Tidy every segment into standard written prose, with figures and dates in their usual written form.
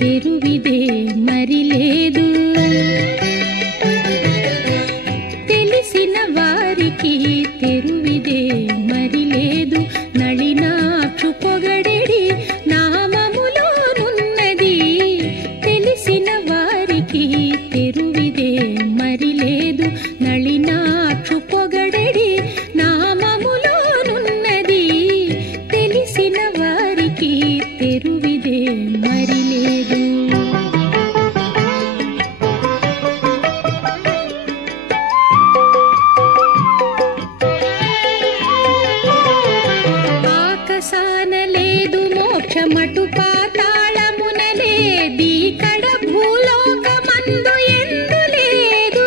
తెరువిదే మరి లేదు, తెలిసిన వారికి తెరువిదే మరి లేదు. నళినాక్షు పొగడెడి నామములోనున్నది, తెలిసిన వారికి తెరువిదే మరి లేదు. నళినాక్షు పొగడెడి నామములోనున్నది, తెలిసిన వారికి తెరువిదే మరి లేదు. ఆకాశాన లేదు మోక్షమటు పాతాళమున లేదీకడ భూలోకమందు ఎందు లేదు.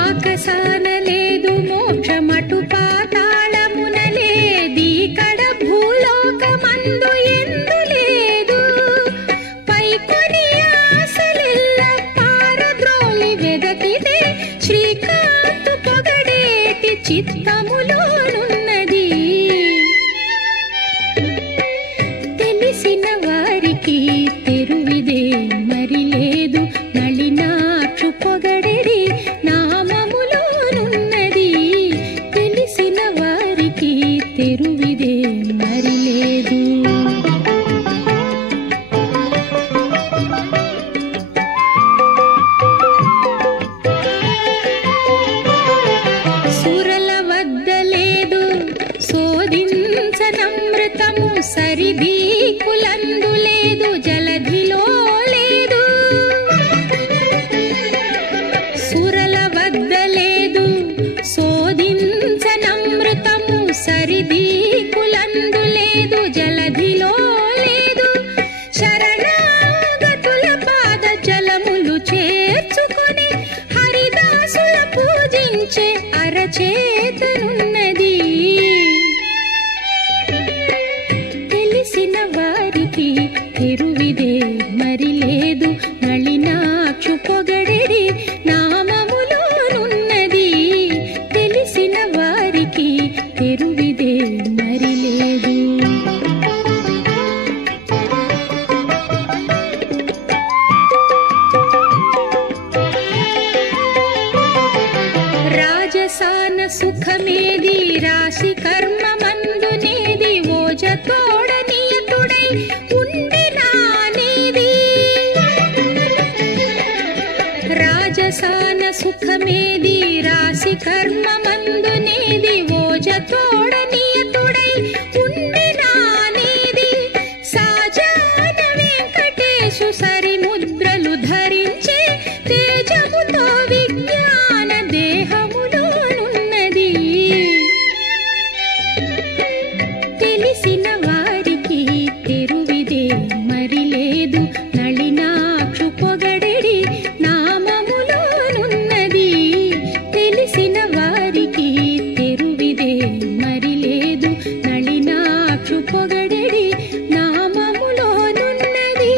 ఆకాశాన లేదు మోక్షమటు పాతాళమున లేదీకడ భూలోకమందు ఎందు లేదు. పైకొని ఆశలెల్ల పారద్రోలి వెదకితే శ్రీకాంతు పొగడేటి చిత్తములోనున్నది, తెలిసిన వారికి తెరువిదే మరి లేదు. నళినాక్షు పొగడెడి నామములోనున్నది, తెలిసిన వారికి తెరువిదే మరి లేదు. సురల వద్ద లేదు శోధించనమృతము, సరిదీకులందు లేదు జలధిలో లేదు. సురల వద్ద లేదు శోధించనమృతము, సరిదీకులందు లేదు జలధిలో లేదు. శరణాగతుల పాద జలములు చేర్చుకొని హరిదాసుల పూజించే అరచేతనున్నది, తెలిసిన వారికి తెరువిదే మరి లేదు. నళినాక్షు పొగడెడి నామములోనున్నది, తెలిసిన వారికి తెరువిదే మరి లేదు. రాజసాన సుఖమేది రాశి కర్మమందునేది, ఓజతోడ నియతుడై ఉండినానేది. రాజసాన సుఖమేది రాశి కర్మమందునేది, ఓజతోడ నియతుడై ఉండినానేది. సాజాన వెంకటేశు సరిముద్రలు ధరించి తేజముతో విజ్ఞాన దేహములోనున్నది, తెలిసిన వారికి తెరువిదే మరి లేదు. నళినాక్షు పొగడెడి నామములోనున్నది, తెలిసిన వారికి తెరువిదే మరి లేదు. నళినాక్షు పొగడెడి నామములోనున్నది.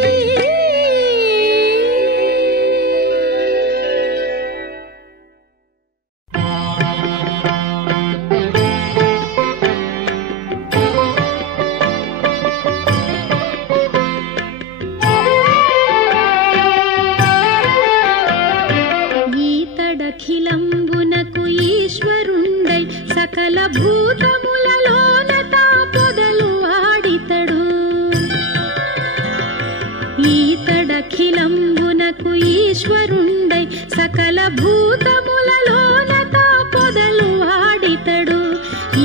ఈతడఖిలంబునకు ఈశ్వరుండై సకల భూతములలోన తా పొదలు వాడితడు. ఈతడఖిలంబునకు ఈశ్వరుండై సకల భూతములలోన తా పొదలు వాడితడు.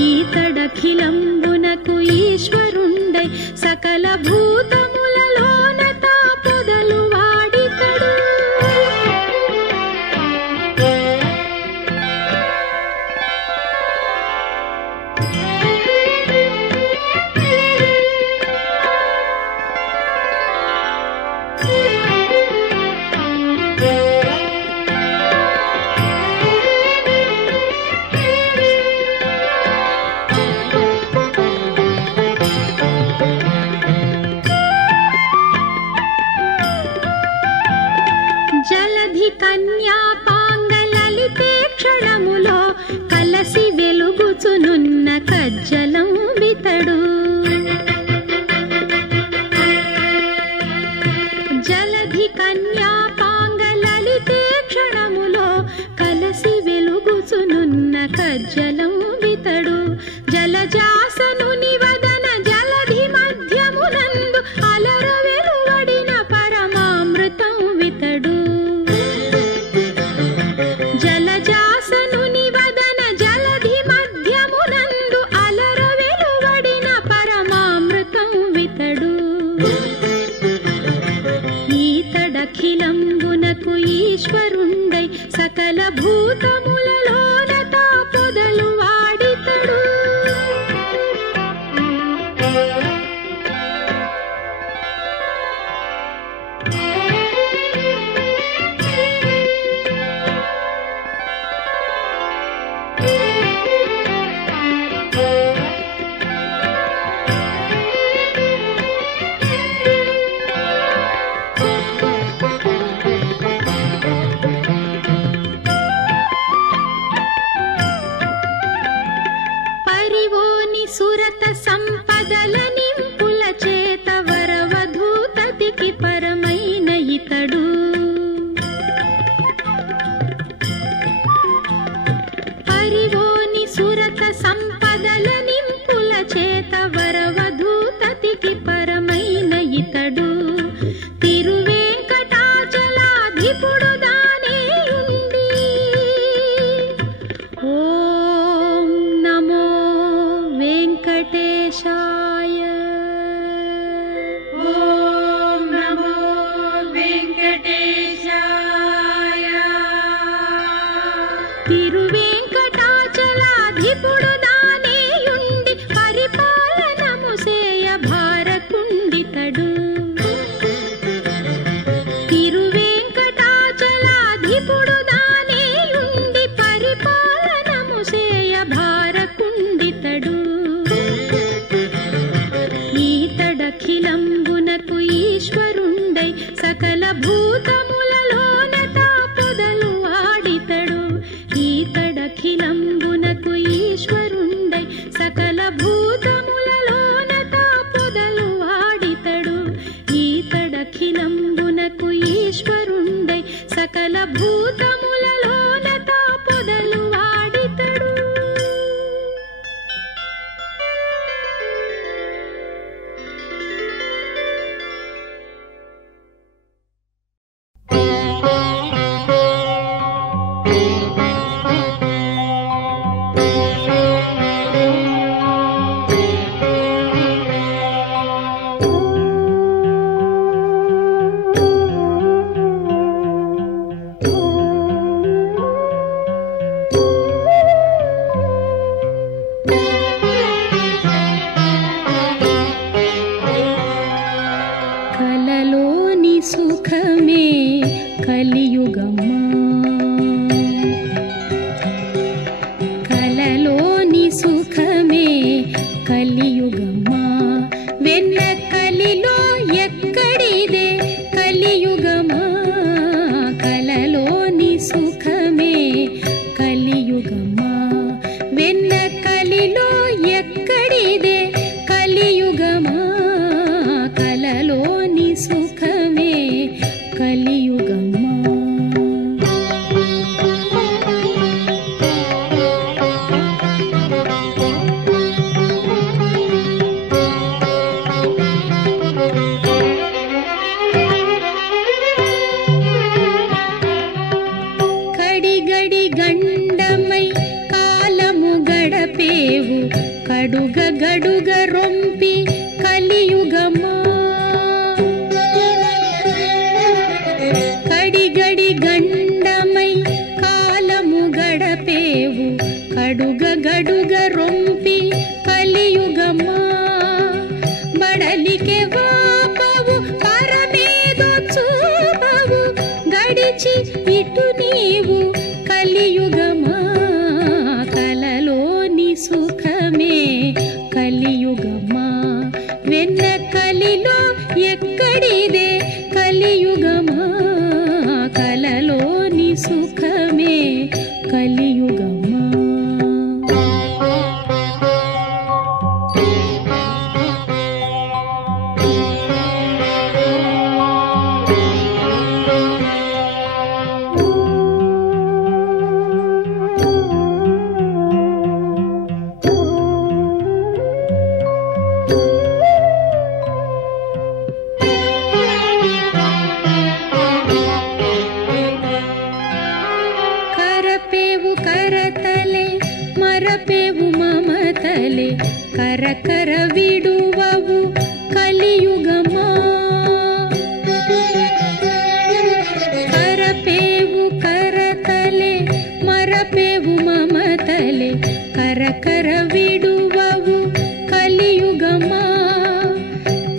ఈతడఖిలంబునకు ఈశ్వరుండై సకల భూతములలోన తా పొదలు వాడితడు. ఉన్న కజ్జలం వితడు జలజాసనుని వదన జలధి మధ్యమునందు అలర వెలువడిన పరమామృతం వితడు జలజాసనుని వదన జలధి మధ్యమునందు అలర వెలువడిన పరమామృతం వితడు ఈతడఖిలంబునకు ఈశ్వరుండై సకల భూతములలోన తా పొదలు వాడితడు పరివోని సురత సంపదల నింపుల చేత వరవధూతతికి పరమైన ఇతడు పరివోని సురత సంపదల నింపుల చేత వరవధూతతికి పరమైన ఇతడు తిరువేంకటాచలాధిపుడు దానేయుండి ఓం నమో వెంకటేశాయ ఓం నమో వెంకటేశాయ తిరువేంకటాచలాధిపుడు దానేయుండి పరిపాలనము సేయ భారకుండితడు తిరువేంకటాచలాధిపుడు దానేయుండి పరిపాలనము సేయ భారకుండితడు ఈతడఖిలంబునకు ఈశ్వరుండై సకల భూతములలోన తా పొదలు వాడితడు ఈతడఖిలంబునకు ఈశ్వరుండై సకల భూతములలోన తా పొదలు వాడితడు ఈతడఖిలంబునకు ఈశ్వరుండై సకల భూతములలోన తా పొదలు వాడితడు కలలోని సుఖమే కలియుగమ్మా కలలోని సుఖమే కలియుగమ్మా వెన్న కలిలో ఎక్కడిదే కలియుగమా కలలోని సుఖమే కలియుగమా వెన్న కలిలో ఎక్కడిదే కలియుగమా కలలోని సుఖమే కలియుగమా కడిగడి గండమై కాలము గడపేవు కడుగ గడుగ రొంపి కలియుగమా కడిగడి గండమై కాలము గడపేవు కడుగ గడుగ రొంపి కలియుగమా బడలికే వాపవు పరమేదో చూపవు గడిచి ఇటు నీవు కలియుగమా కలలోని సుఖమే కలియుగమా వెన్న కలిలో ఎక్కడిదే కలియుగమా కలలోని సుఖమే కలియుగమా ಮರಪೆವು ಮಮತಲೆ ಕರಕರ ವಿಡುವವು ಕಲಿಯುಗಮ ಕರಪೇವು ಕರತಲೆ ಮರಪೇವು ಮಮತಲೆ ಕರಕರ ವಿಡುವವು ಕಲಿಯುಗಮ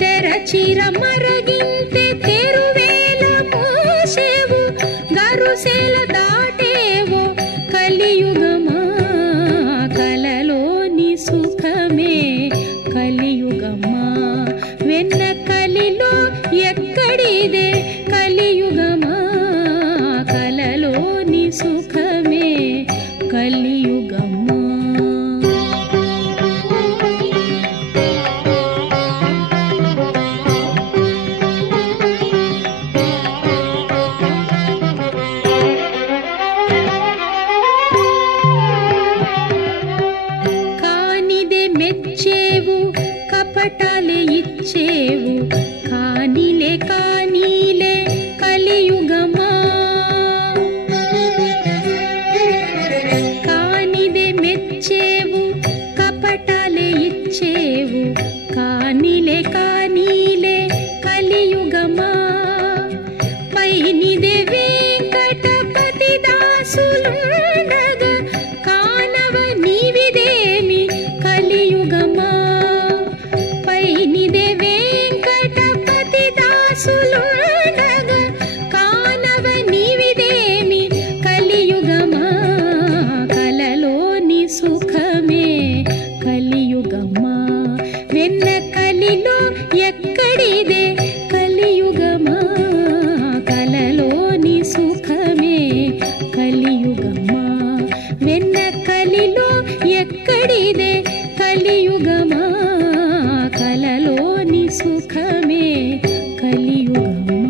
తెరచిర మరగింతే తెరువేల మోసేవు గరుసేల దాటేవో కలియుగమా కలలోని సుఖమే కలియుగమా వెన్న కలిలో ఎక్కడిదే కలియుగమా కలలోని సుఖమే కలియుగమా మెచ్చేవు కపటాలే ఇచ్చేవు కానిలే కానిలే కలియుగమా కానిదే మెచ్చేవు కపటాలే ఇచ్చేవు కానిలే కానిలే కలియుగమా పైనిదే వెంకటపతి దాసులుండగా కానవ నీవిదేమి కలియుగమా పైనిదే వెంకటపతి దాసులుండగా కానవ నీవిదేమి కలియుగమా కలలోని సుఖమే కలియుగమా వెన్న కలిలో ఎక్కడిదే కలియుగమా కలలోని సుఖమే కలియుగమా వెన్న కలిలో ఎక్కడిదే కలియుగమా కలలోని సుఖమే కలియుగమా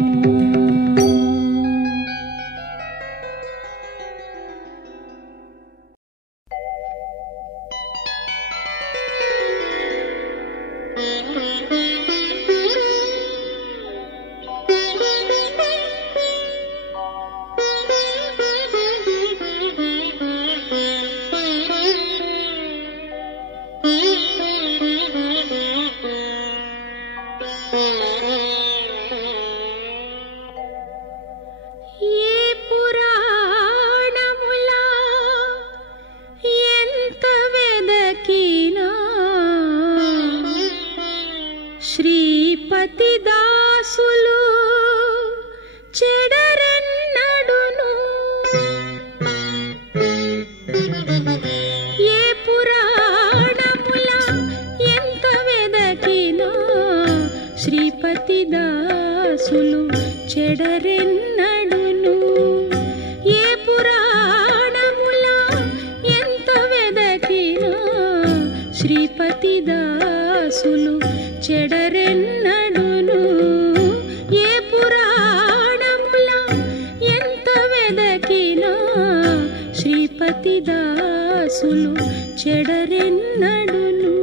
శ్రీపతి దాసులు చెడరెన్నడును ఏ పురాణముల ఎంత వెదకినా శ్రీపతి దాసులు చెడరెన్నడును ఏ పురాణముల ఎంత వెదకినా శ్రీపతి దాసులు చెడరెన్నడును ఏ పురాణముల ఎంత వెదకినా శ్రీపతి దాసులు చెడరెన్నడును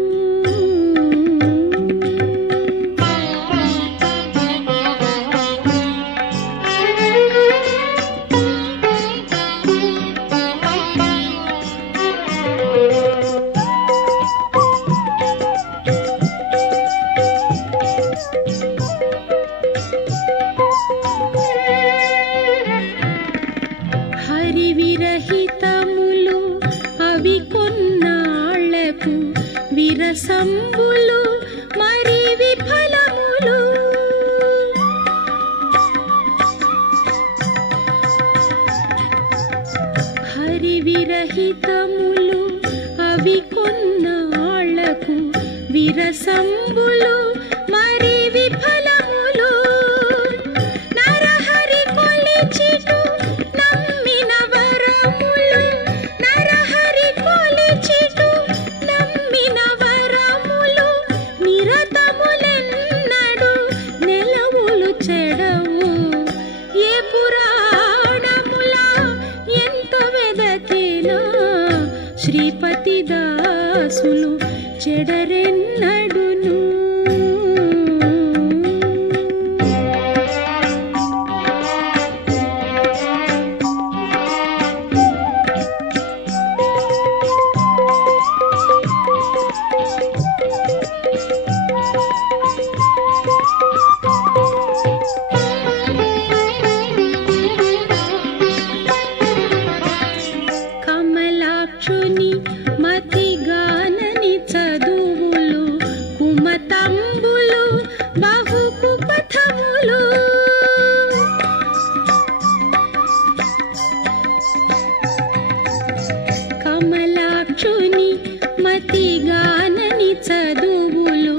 హరివిరహితములు అవి కొన్నాళ్లకు విరసంబులు మరి విఫలములు హరివిరహితములు అవి కొన్నాళ్లకు విరసంబులు మరి విఫలములు నరహరి కొలిచిటు నమ్మిన వరములు నరహరి కొలిచిటు నమ్మిన వరములు నిరతములెన్నడు నెలవులు చెడవు ఏ పురాణముల ఎంత వెదకినా శ్రీపతి దాసులు చెడరెన్నడును మతిగానని చదువులు కుమతంబులు బహు కుపథములు కమలాక్షుని మతిగానని చదువులు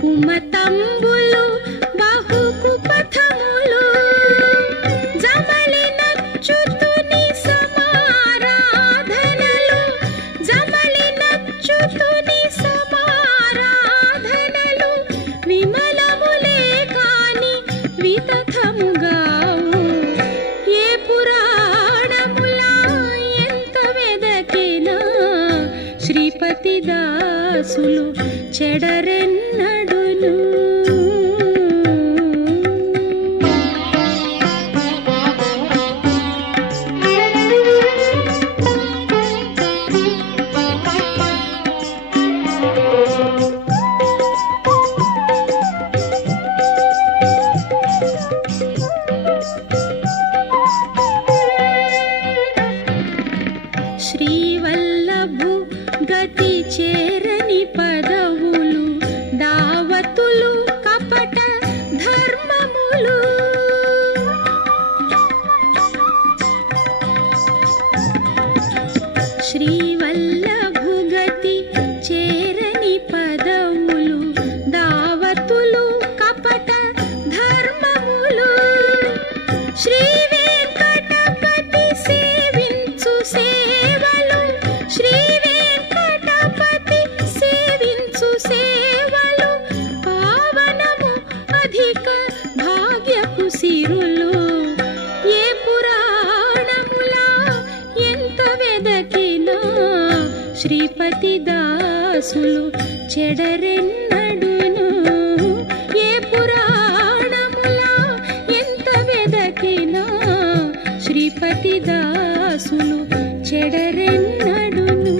కుమతంబులు బహు కుపథములు జమళినచ్యుతుని సమారాధనలు జమళినచ్యుతుని సమారాధనలు విమలములే కాని వితథముగావు ఏ పురాణములా ఎంత వెదకినా శ్రీపతి దాసులు చెడరెన్నడును శ్రీవల్లభు గతి చేరని పదవులు దావతులు కపట ధర్మములు శ్రీవల్లభు గతి చేరని పదవులు దావతులు కపట ధర్మములు శ్రీ వెంకటపతి సేవించు సేవలు శ్రీ వెంకటపతి సేవించు సేవలు పావనము అధిక భాగ్యపు సిరులు ఏ పురాణములా ఎంత వెదకినా శ్రీపతి దాసులు చెడరెన్నడును ఏ పురాణములా ఎంత వెదకినా శ్రీపతి దాసులు చెడరెన్నడును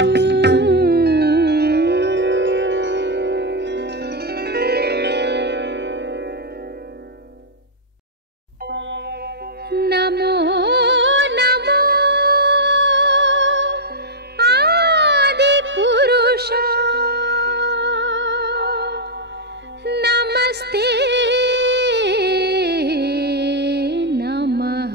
నమో నమో ఆది పురుష నమస్తే నమః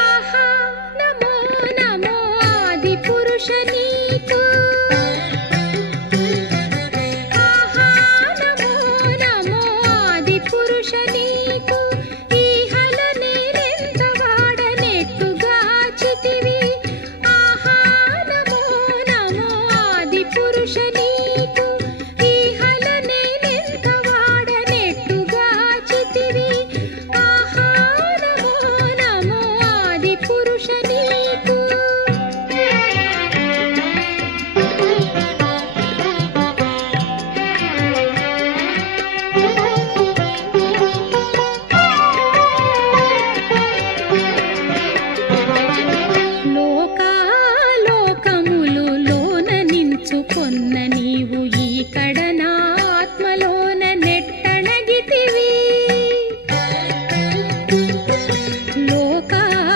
ఆహా నమో నమో ఆది పురుష నీకు ఆహా నమో నమో ఆది పురుష నీకు ఈహల నేనెంత వాడనెట్టుగాచితివి ఆహా నమో నమో ఆది పురుష నీకు ఈహల నేనెంత వాడనెట్టుగాచితివి ఆహా నమో నమో ఆది పురుష నీకు లోకాలోకములు లోన నించుకొన్న నీవు ఈ కడనా ఆత్మలోన నెట్టణగితివి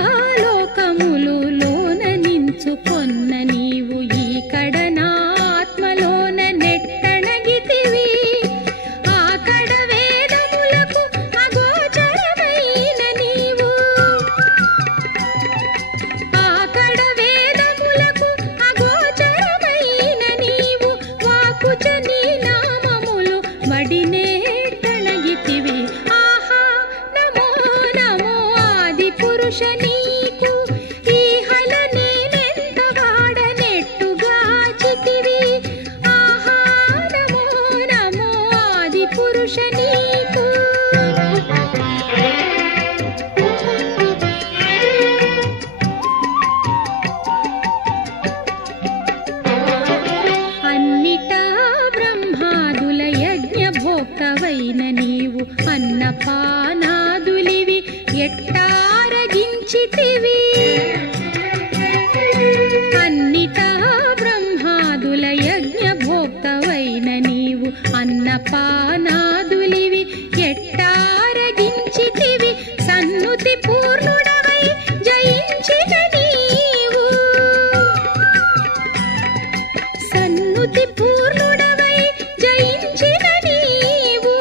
లోకాలోకములు లోన నించుకొన్న నీవు ఈ కడనా ఆత్మలోన నెట్టణగితివి ఆకడ వేదములకు అగోచరమైన నీవు ఆకడ వేదములకు అగోచరమైన నీవు వాకుచ నీ నామములు వడినేట్టణగితివి ఆహా నమో నమో ఆది పురుష నీకు ఈహల నేనెంత వాడనెట్టుగాచితివి ఆహా నమో నమో ఆది పురుష నీకు అన్నిటా బ్రహ్మాదుల యజ్ఞ భోక్తవైన నీవు అన్నపానాదులివి ఎట్టారగించితివి అన్నిటా బ్రహ్మాదుల బ్రహ్మాదుల యజ్ఞ భోక్తవైన నీవు అన్నపానాదులివి ఎట్టారగించితివి సన్నుతి పూర్ణుడవై జయించిన నీవు సన్నుతి పూర్ణుడవై జయించిన నీవు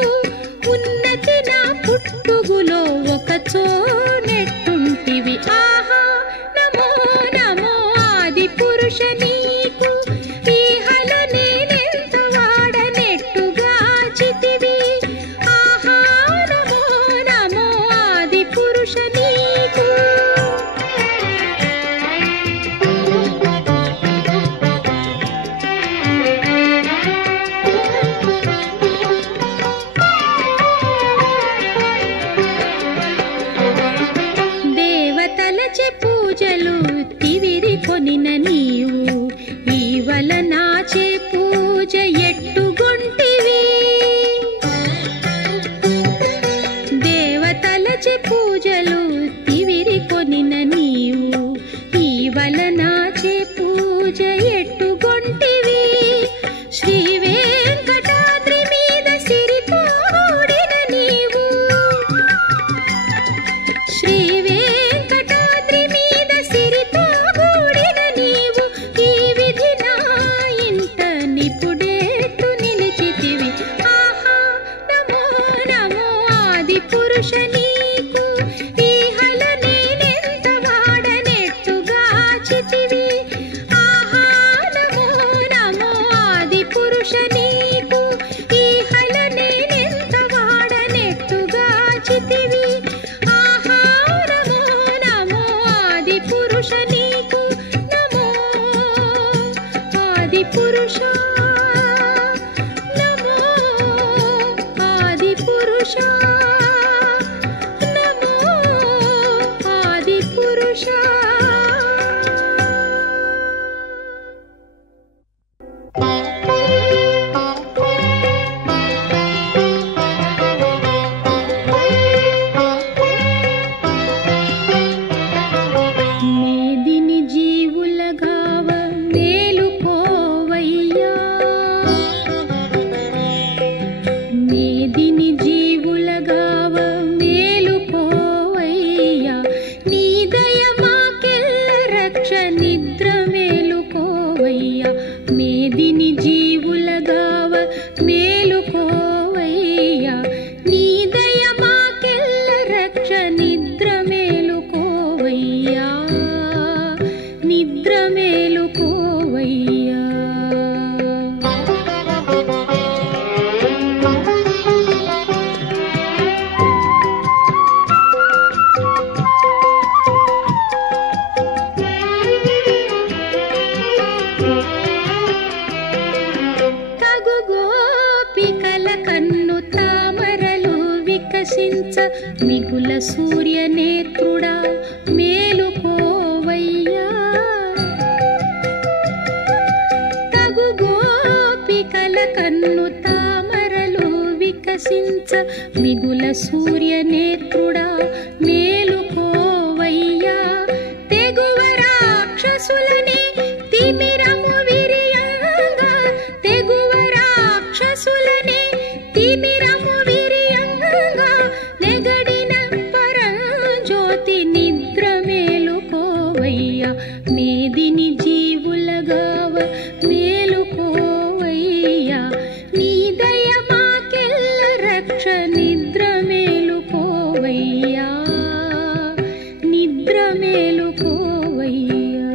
ఉన్నతి నా పుట్టుగులో ఒకచో నెట్టుంటివి ఆహా నమో నమో ఆది పురుష నీకు ఈహల నేనెంత వాడనెట్టుగాచితివి ఆహా నమో నమో ఆది పురుష నీకు దేవతలచే పూజలు తివిరి కొనిన నీవు ఈవల నాచే పూజ ఎట్టుగొంటివి దేవతలచే పూజలు తివిరి కొనిన నీవు ఈవల నాచే పూజ ఎట్టుగొంటివి శ్రీ వెంకటాద్రి మీద సిరితోడిన నీవు శ్రీ వెంకటాద్రి మీద సిరితోడిన నీవు ఈ విధి నా ఇంట నిపుడేట్టు నిలిచితివి ఆహా నమో నమో ఆది పురుష నీకు ఈహల నేనెంత వాడనెట్టుగాచితివి ఆహా నమో నమో ఆది పురుష నీకు ఈహల నేనెంత వాడనెట్టుగాచితివి ఆహా నమో నమో ఆది పురుష నీకు నమో ఆది పురుష నమో ఆది పురుష నమో ఆది పురుష మేదిని జీవులగావ మేలుకోవయ్యా మేదిని జీవులగావ మేలుకోవయ్యా నీ దయ మాకెల్ల రక్ష నిద్ర మేలుకోవయ్యా మేదిని జీవులగావ మేలుకోవయ్యా నీ దయ మాకెల్ల రక్ష నిద్ర మేలుకోవయ్యా నిద్ర మేలుకోవయ్యా తగు గోపికల కన్ను తామరలు వికసించ మిగుల సూర్యనేత్రుడా మేలుకోవయ్యా తగు గోపికల కన్ను తామరలు వికసించ మిగుల సూర్యనేత్రుడా మేలుకోవయ్యా తెగువ రాక్షసులని తిమిరము విరియంగా తెగువ రాక్షసులని తిమిరము విరియంగా నెగడిన పరంజ్యోతి నిద్ర మేలుకోవయ్యా మేదిని జీవులగావ మేలుకోవయ్యా నీ దయ మాకెల్ల రక్ష నిద్ర మేలుకోవయ్యా నిద్ర మేలుకోవయ్యా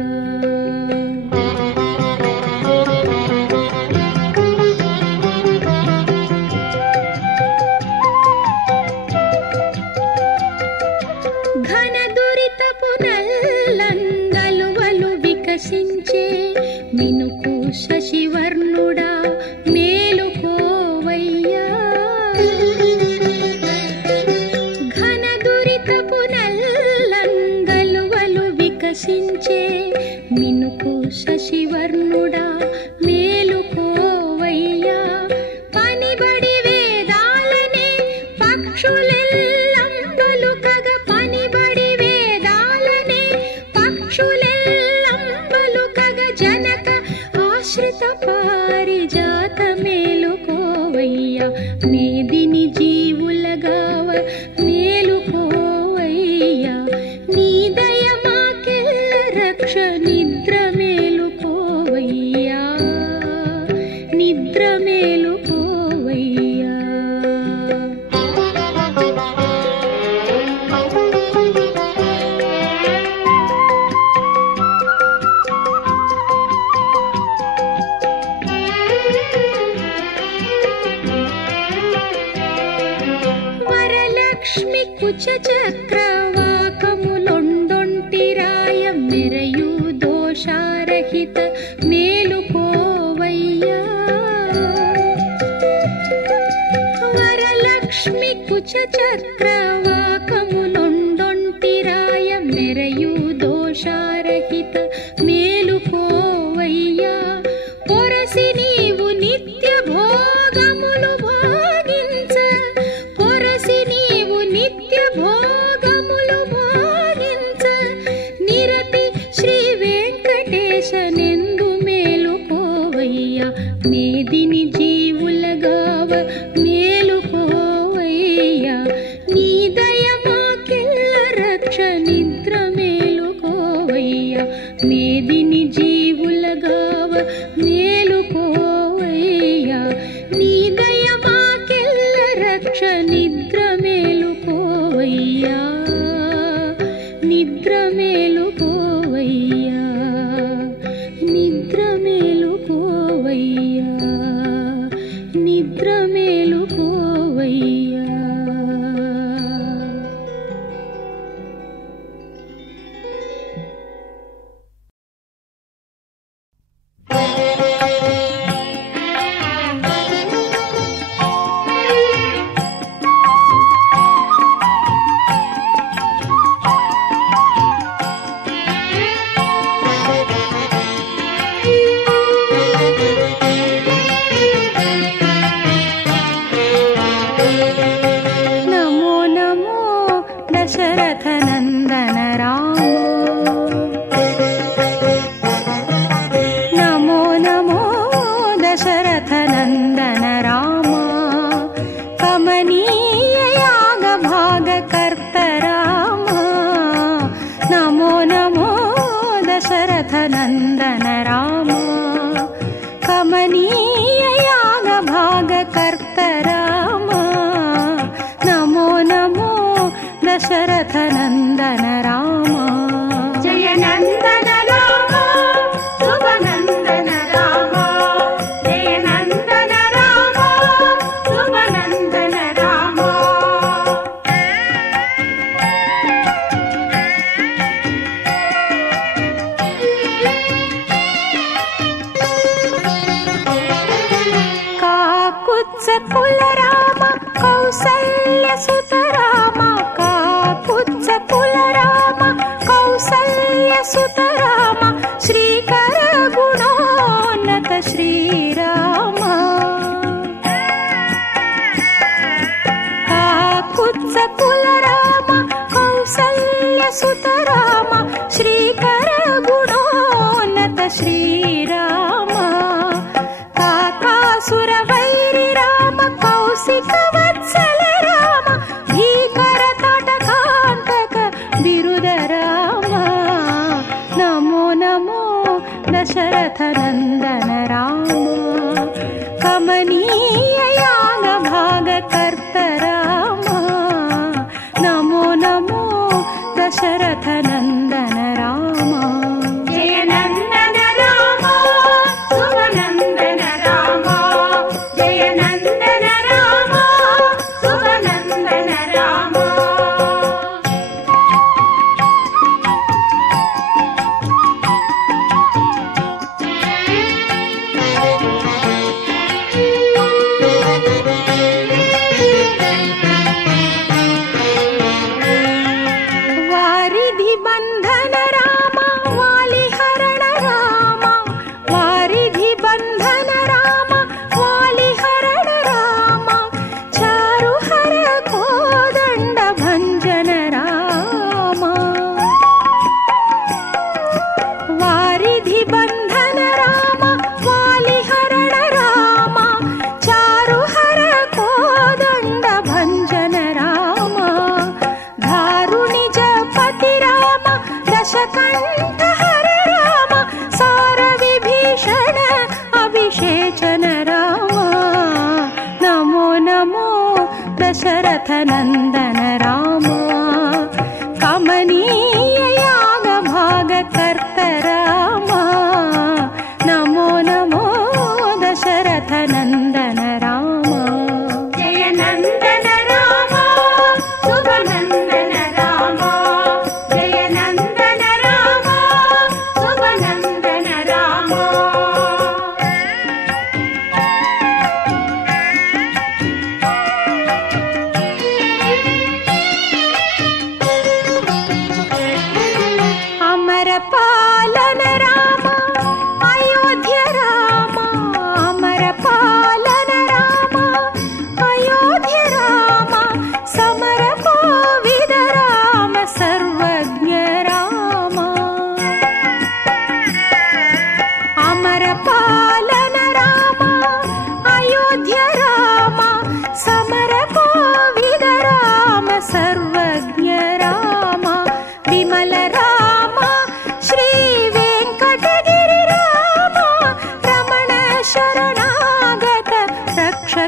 ఘన దురితపు నల్లంగలువలు వికసించే మినుకు శశివర్ణుడా మేలుకోవయ్యా ఘన దురితపు నల్లంగలువలు వికసించే మినుకు శశివర్ణుడా మేలుకోవయ్యా పనిబడి వేదాలని పక్షులెల్లంబలు కగ పనిబడి వేదాలని పక్షులెల్లంబలు కగ జనక ఆశ్రిత పారిజాత మేలుకోవయ్యా మేదిని జీవులగావ మేలుకోవయ్యా నీ దయ మాకెల్ల రక్ష నిద్ర మేలుకోవయ్యా నిద్ర మేలుకోవయ్యా వరలక్ష్మి కుచ చక్రవాకములొండొంటిరాయ మెరయు దోషారహిత మేలుకోవయ్యా వరలక్ష్మి కుచ చక్రవాకములొండొంటిరాయ మెరయు దోషారహిత మేలుకోవయ్యా పొరసి నీవు నిత్య భోగములు భోగించ పొరసి నీవు నిత్య భోగములు భోగించ నిరతి శ్రీ వెంకటేశనెందు మేలుకోవయ్యా మేదిని జీవులగావ మేలుకోవయ్యా నీ దయ మాకెల్ల రక్ష నిద్ర మేలుకోవయ్యా మేదిని జీవులగావ మేలుకోవయ్యా నీ దయ మాకెల్ల రక్ష నిద్ర మేలుకోవయ్యా నిద్ర మేలుకోవయ్యా నిద్ర మేలుకోవయ్యా నిద్ర మేలుకోవయ్యా నమో నమో దశరథ నందన రామ నమో నమో దశరథ నందన రామ కమనీయ యాగ భాగకర్త రామ నమో నమో దశరథ నందన రామ కమనీయ యాగ భాగకర్త రామ నమో నమో దశరథ నందన రామ జయ నందన రామ శుభ నందన రామ జయ నందన రామ శుభ నందన రామ కాకుత్స కుల రామ కౌసల్య సుత రామ కాకుత్స కుల రామ కౌసల్య సుత రామ శ్రీకర గుణోన్నత శ్రీరామ కాకుత్స కుల రామ కౌసల్య సుత రామ శ్రీకర గుణోన్నత శ్రీరామ కాకాసుర వైరి రామ కౌశిక వత్సల రామ భీకర తాటకాంతక బిరుద రామ నమో నమో దశరథ నందన రామ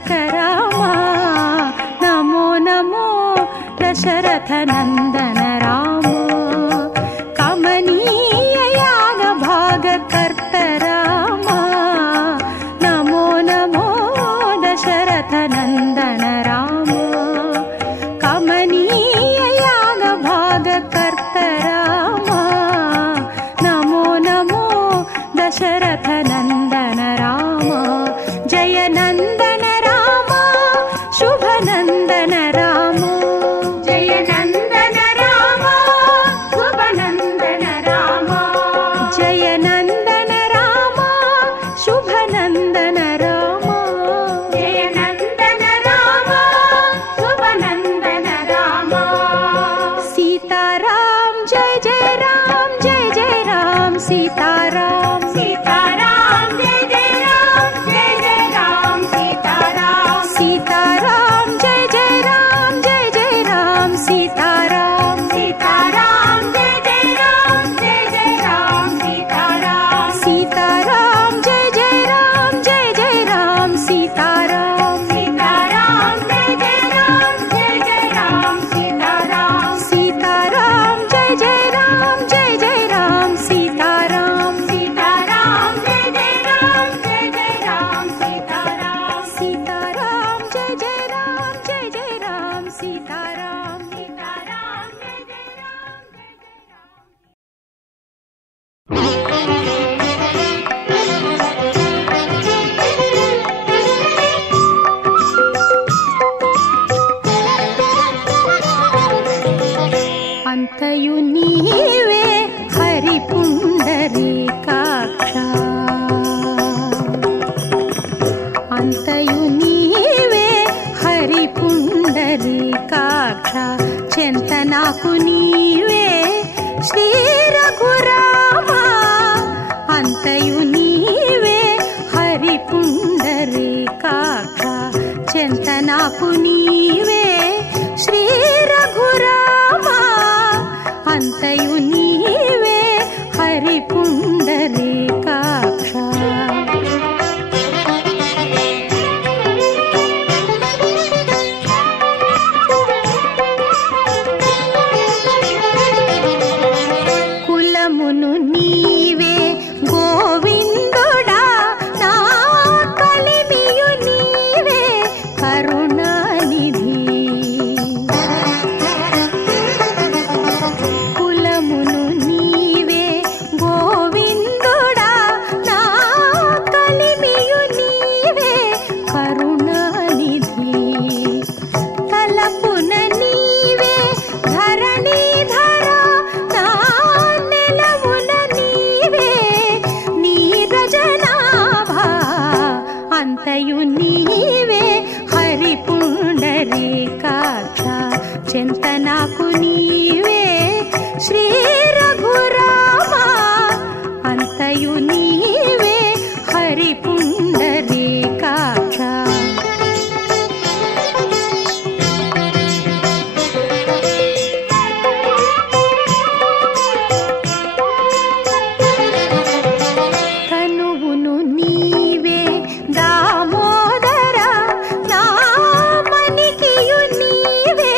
తారక రామ నమో నమో దశరథ నందన రామ కమనీయ యాగ భాగ కర్త రామ నమో నమో దశరథ నందన రామ కమనీయ యాగ భాగ కర్త రామ నమో నమో దశరథ నందన రామ జయ నందన రామ శుభ నందన రామ జయ నందన రామ శుభ నందన రామ జయ నందన రామ శుభ నందన రామ జయ నందన రామ శుభ నందన రామ సీతారాం జయ జయ రాम जय जय राम सीताराम सीताराम जय जय राम सीताराम सीताराम जय जय राम सीताराम सीताराम जय जय राम सीताराम सीताराम जय जय राम सीताराम सीताराम जय जय राम सीताराम सीताराम जय जय राम सीताराम सीताराम जय जय राम सीताराम सीताराम जय जय राम सीताराम सीताराम जय जय అంతయు నీవే హరి పుండరీకాక్ష అంతయు నీవే హరి పుండరీకాక్ష చెంత నాకు నీవే శ్రీ రఘురామ అంతయు నీవే హరి పుండరీకాక్ష చెంత నాకు నీవే శ్రీ రఘురామ అంతయు నీవే హరి పుండరీకాక్ష కులమును నీవే గోవిందుడా నా కలిమియు నీవే కరుణానిధి కులమును నీవే గోవిందుడా నా కలిమియు నీవే కరుణానిధి తలపున నీవే ధరణీధర నా నెలవున నీవే నీరజనాభ అంతయు నీవే హరి పుండరీకాక్ష చెంత నాకు నీవే శ్రీ రఘురామ అంతయు నీవే హరి పుండరీకాక్ష తనువును నీవే దామోదర నా మనికియు నీవే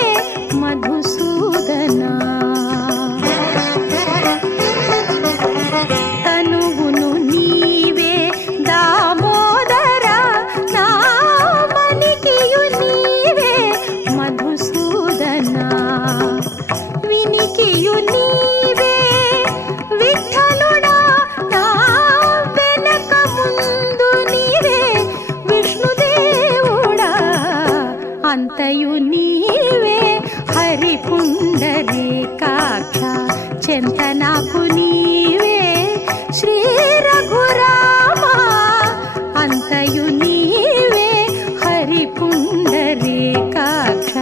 మధుసూదన తనువును నీవే దామోదర నా మనికియు నీవే మధుసూదన వినికియు నీవే విఠలుడా నా వెనక ముందు నీవే విష్ణుదేవుడా అంతయు నీవే హరి పుండరీకాక్ష చెంత నాకు నీవే శ్రీ రఘురామ అంతయు నీవే హరి పుండరీకాక్ష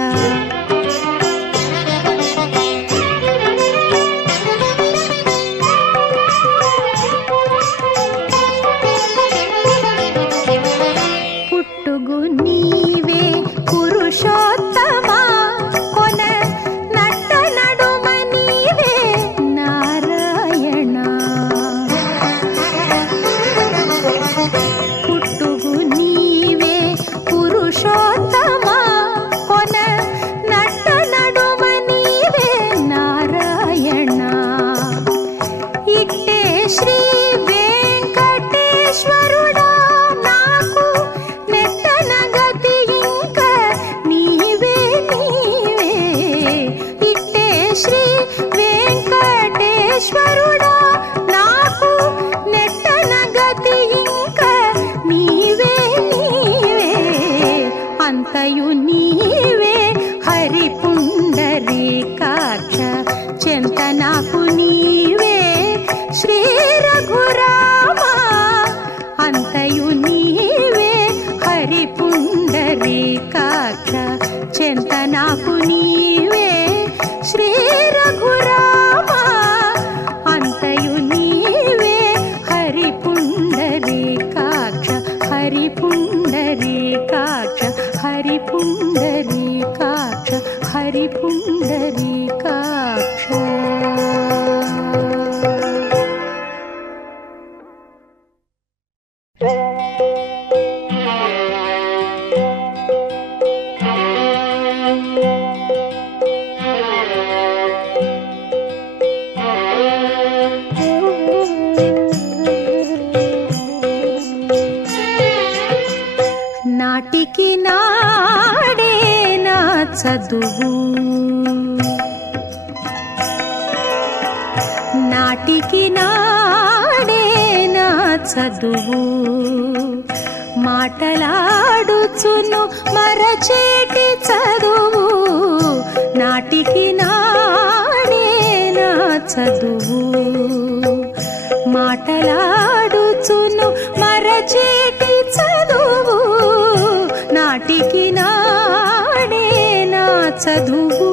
పుట్టుగు నీవే పురుషోత్తమ కొన నట్ట నడుమ నీవే నారాయణ పుట్టుగు నీ నాకు నీవే శ్రీ రఘురామ అంతయు నీవే హరి పుండరీకాక్ష హరి పుండరీకాక్ష హరి పుండరీకాక్ష హరి పుండరీకాక్ష. నాటికి నాడే నా చదువు నాటికి నాడే నా చదువు మాటలాడుచును మరచేటి చదువు నాటికి నాడే నా చదువు మాటలాడుచును మరచేటి చదువు నాటికి నాడే నా చదువు.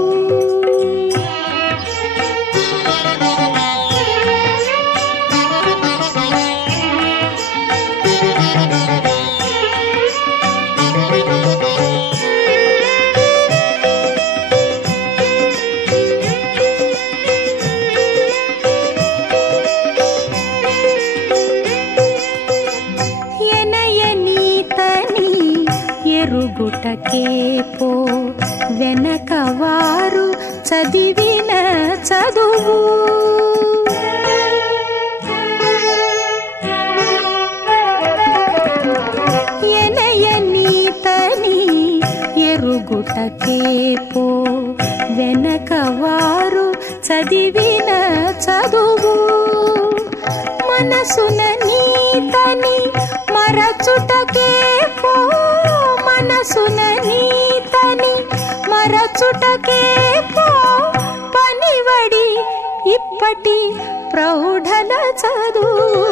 ఎరుగుటకే పో వెనక వారు చదివిన చదువు ఎనయనీతని ఎరుగుటకే పో వెనక వారు చదివిన చదువు మనసున నీతని మరచుటకే పో మనసున నీతని మరచుటకే పో పనివడి ఇప్పటి ప్రౌఢల చదువు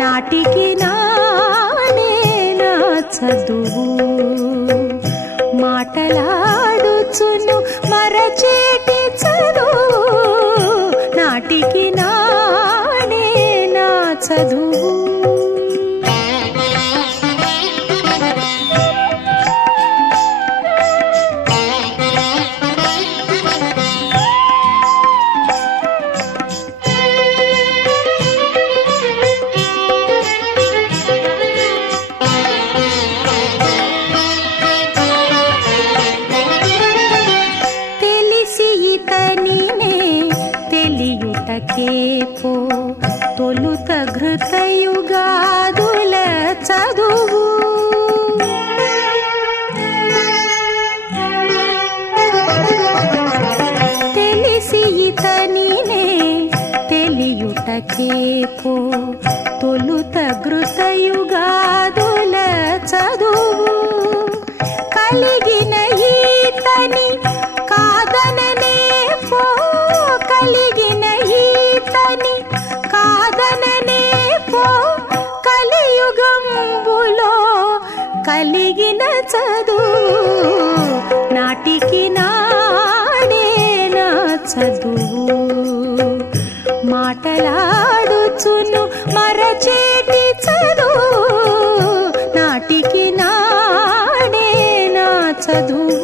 నాటికి నాడే నా చదువు మాటలాడుచును మరచేటి చదువు నాటికి నాడే నా చదువు. పో తొలుత ఘృతయుగాదుల చదువు తెలిసి ఇతనినే తెలియుటకే పో తొలుత ఘృతయుగాదుల చదువు కలిగిన ఈతని కాదననే పో కలిగిన ఈతని కాదననే పో కలియుగంబులో కలిగిన చదువు నాటికి నాడే నా చదువు మాటలాడుచును మరచేటి చదువు నాటికి నాడే నా చదువు.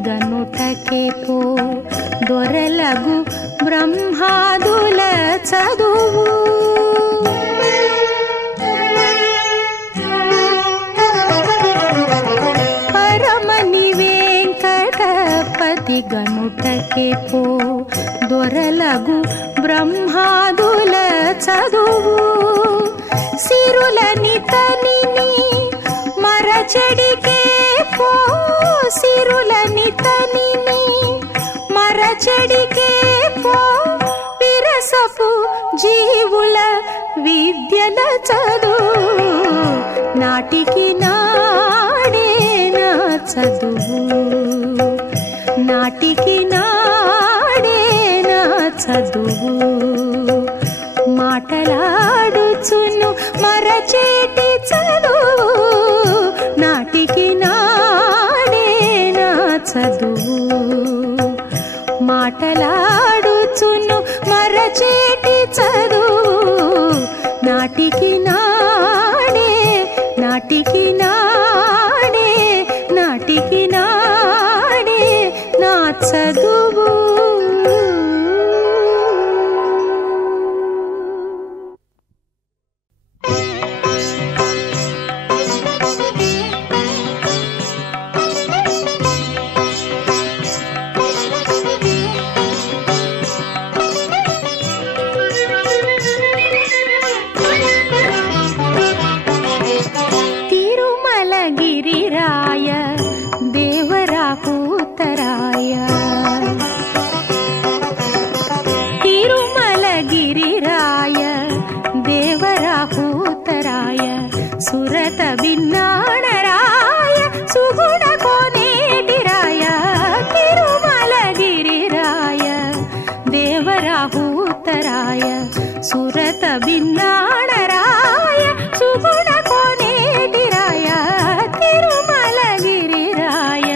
గనుటకే పో దొరలగు బ్రహ్మాదుల చదువు పరమని వెంకటపతి గనుటకే పో దొరలగు బ్రహ్మాదుల చదువు సిరులని తనిని మరచెడికే పో సిరులని తనిని మరచెడికే పో జీవుల విద్యల చదువు నాటికి నాడే నా చదువు నాటికి నాడే నా చదువు మాటలాడుచును మరచేటి చదువు నాటికి నాడే నా చదువు మాటలాడుచును మరచేటి చదువు నాటికి నాడే నాటికి నాడే నాటికి నాడే నా చదువు తిరుమలగిరిరాయ దేవరాకూతరాయ తిరుమలగిరిరాయ దేవరాకూతరాయ సురత భిన్నాణరాయ సుగుణ కోనేటిరాయ తిరుమలగిరిరాయ దేవరాకూతరాయ సురత భిన్నాణరాయ సుగుణ కోనేటిరాయ తిరుమలగిరిరాయ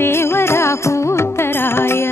దేవరాకూతరాయ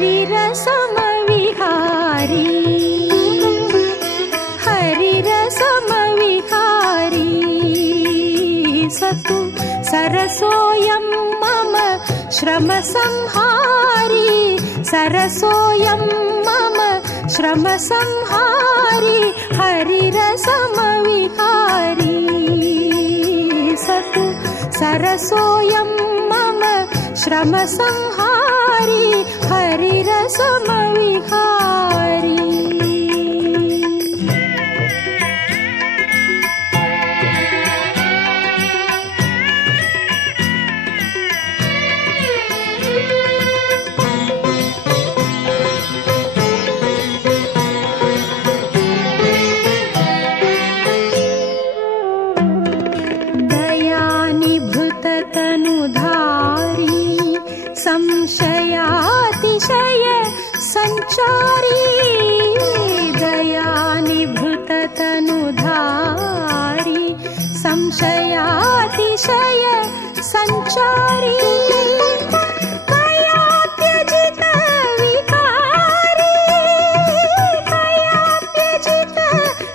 हरिरसमविहारी हरिरसमविहारी सतु सरसोऽयं मम श्रमसंहारी सरसोऽयं मम श्रमसंहारी हरिरसमविहारी सतु सरसोऽयं मम श्रमसंहारी हरिरसमविहारी दयानिभृततनुधारी संशयातिशय संचारी दयानिभृततनुधारी संशयातिशय संचारी कया त्यजित विकारी कया त्यजित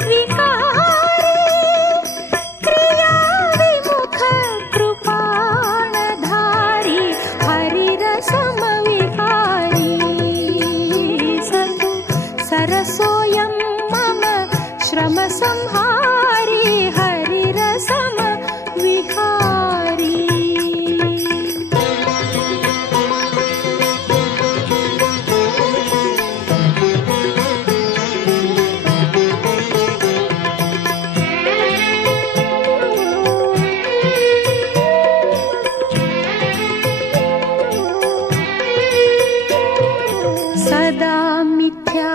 विकारी क्रिया विमुख कृपाणधारी हरिरसमविहारी सतु सरसोऽयं मम श्रमसंहारी हरिरसमविहारी सदा मिथ्या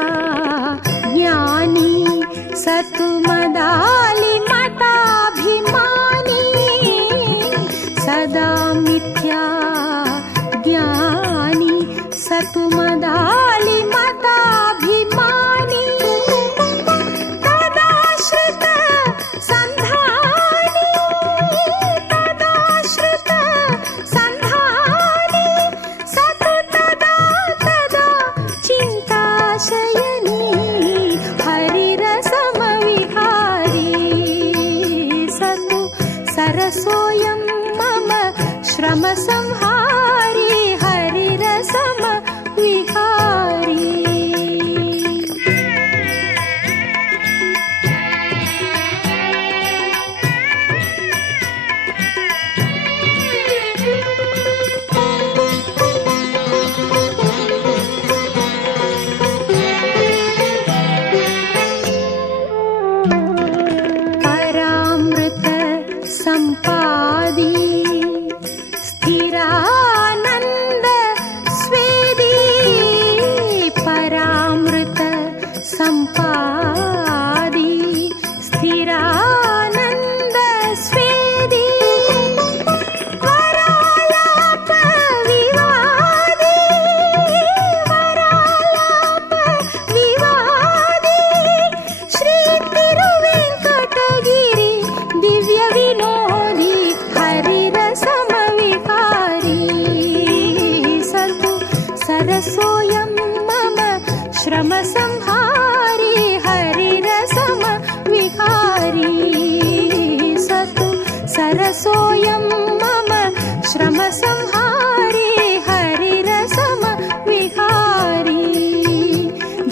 ज्ञानी सतुमदालिमताभिमानी सदा मिथ्या ज्ञानी सतुमदालिमताभिमानी तदाश्रित संधानी तदाश्रित संधानी सतु तदा तदा चिन्ताशयनी हरिरसमविहारी सतु सरसोऽयं मम श्रमसंहारी हरिरसमविहारी परामृत संपादी स्थिरानंद स्वेदी परामृत संपादी स्थिरानंद स्वेदी वरालाप विवादी वरालाप विवादी श्री तिरुवेंकटगिरी दिव्य विनोदी हरिरसमविहारी सतु सरसोऽयं मम श्रमसंहारी हरिरसमविहारी सतु सरसोऽयं मम श्रमसंहारी हरिरसमविहारी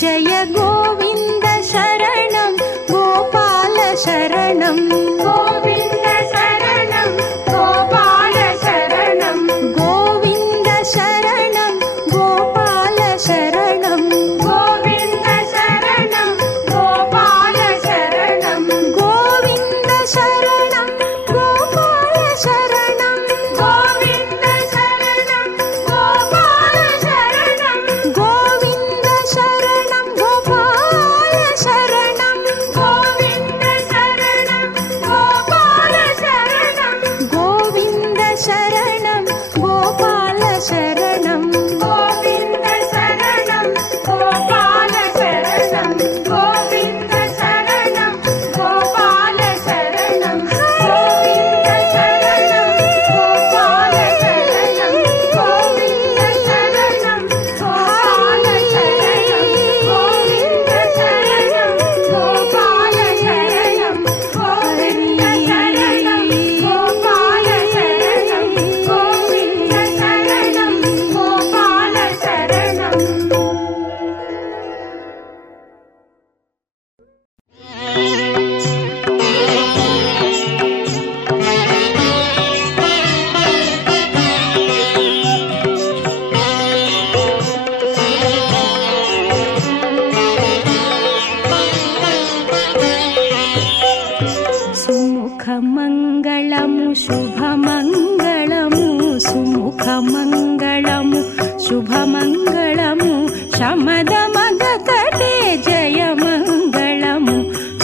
जय गोविन्द शरणं गोपाल शरणं गोविन्द शरणं गोपाल शरणं गोविन्द शरणं गोपाल शरणं गोविन्द సుముఖమంగళము శుభమంగళము శమదమగతటే జయమంగళము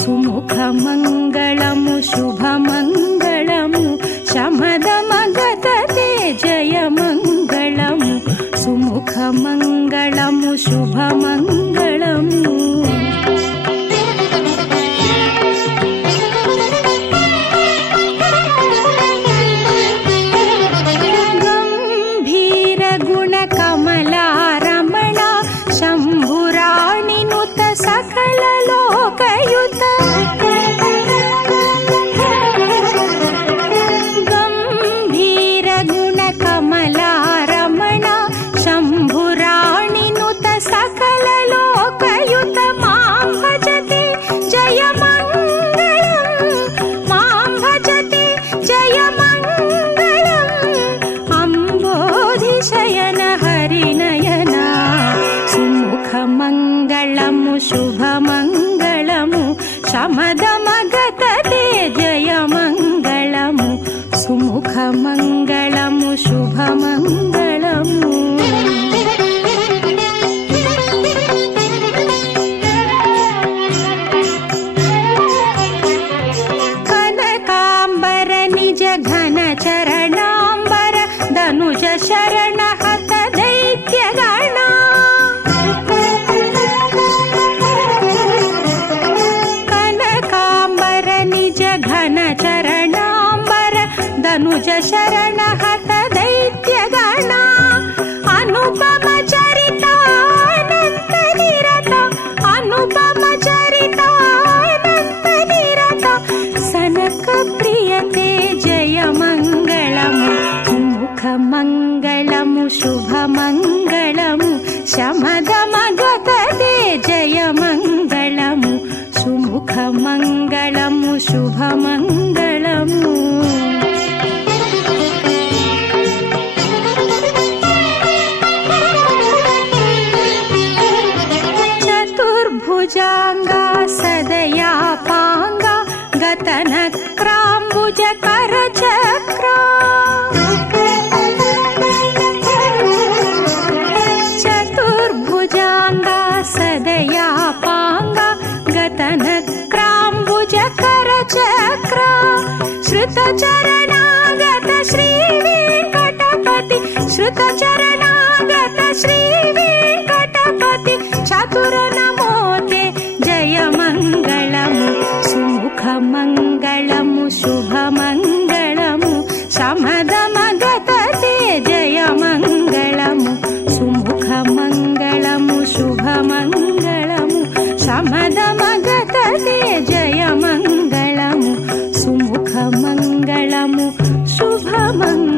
సుముఖమంగళము శుభమంగళము శమదమగతటే జయమంగళము సుముఖమంగళము శుభమంగళము మంగళము శుభమంగళము శమదమగతటే జయమంగళము సుముఖమంగళము శుభమంగళము కనకాంబర నిజ ఘన చరణాంబర ధనుజ శరణ హత దైత్యగణ ఘన చరణాంబర ధనుజ శరణ హత దైత్యగణ అనుపమ చరితానంత నిరత అనుపమ చరితానంత నిరత సనక ప్రియతే జయమంగళము సుముఖమంగళము శుభమంగళము శమదమగతటే జయమంగళము సుముఖమంగళము శుభమంగళము చతుర్భుజాంగా సదయాపాంగా గతనక్రాంబుజ కరచక్రా చతుర్భుజాంగా సదయాపాంగా గతనక్రాంబుజ కరచక్ర శ్రుత చరణాగత శ్రీ వెంకటపతి శ్రుత చరణాగత శ్రీ వెంకటపతి చతుర నమోతే జయమంగళము సుముఖమంగళము శుభమంగళము శమదమగతటే జయమంగళము సుముఖమంగళము శుభమంగళము శమదమగతటే జయమంగళము సుముఖమంగళము శుభమంగళము